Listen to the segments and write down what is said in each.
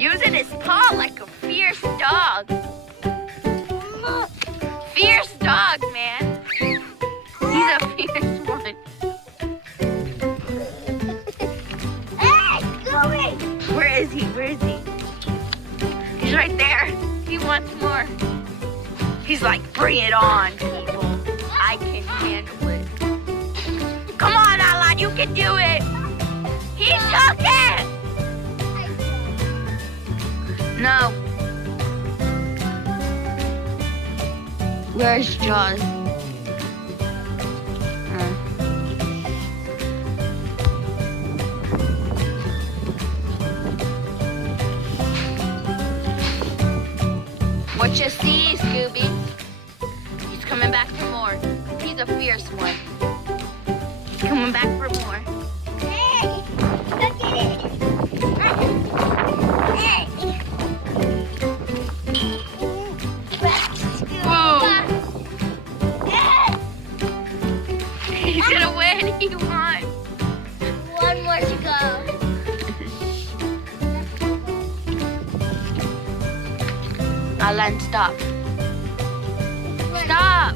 Using his paw like a fierce dog. Fierce dog, man. He's a fierce one. Hey, Scooby! Where is he? Where is he? He's right there. He wants more. He's like, bring it on, people. I can handle it. Come on, Alan, you can do it. He took it. No. Where's Jaws? What you see, Scooby? He's coming back for more. He's a fierce one. He's coming back for more. Hey, look at it. Hey. Whoa. He's gonna win. He won. One more to go. Alan, stop. Stop.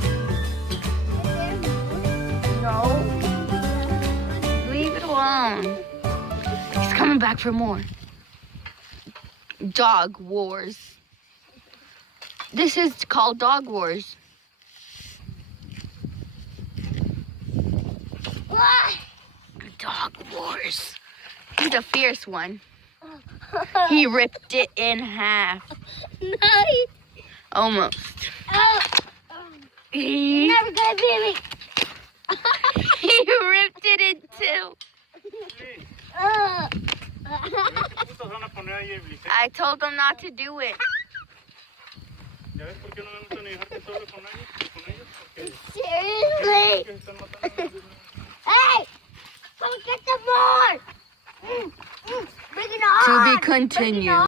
No. Leave it alone. He's coming back for more. Dog Wars. This is called Dog Wars. What? Dog Wars. He's a fierce one. He ripped it in half. No. Almost. Oh. He You're never gonna beat me. ripped it in two. Estos van a poner ahí, Ulises. I told him not to do it. ¿Ya ves por qué no me gusta ni dejarte solo con ellos? Porque Seriously? se están matando. Hey! Come get some more! Bring it on! To be Bring it continued. on.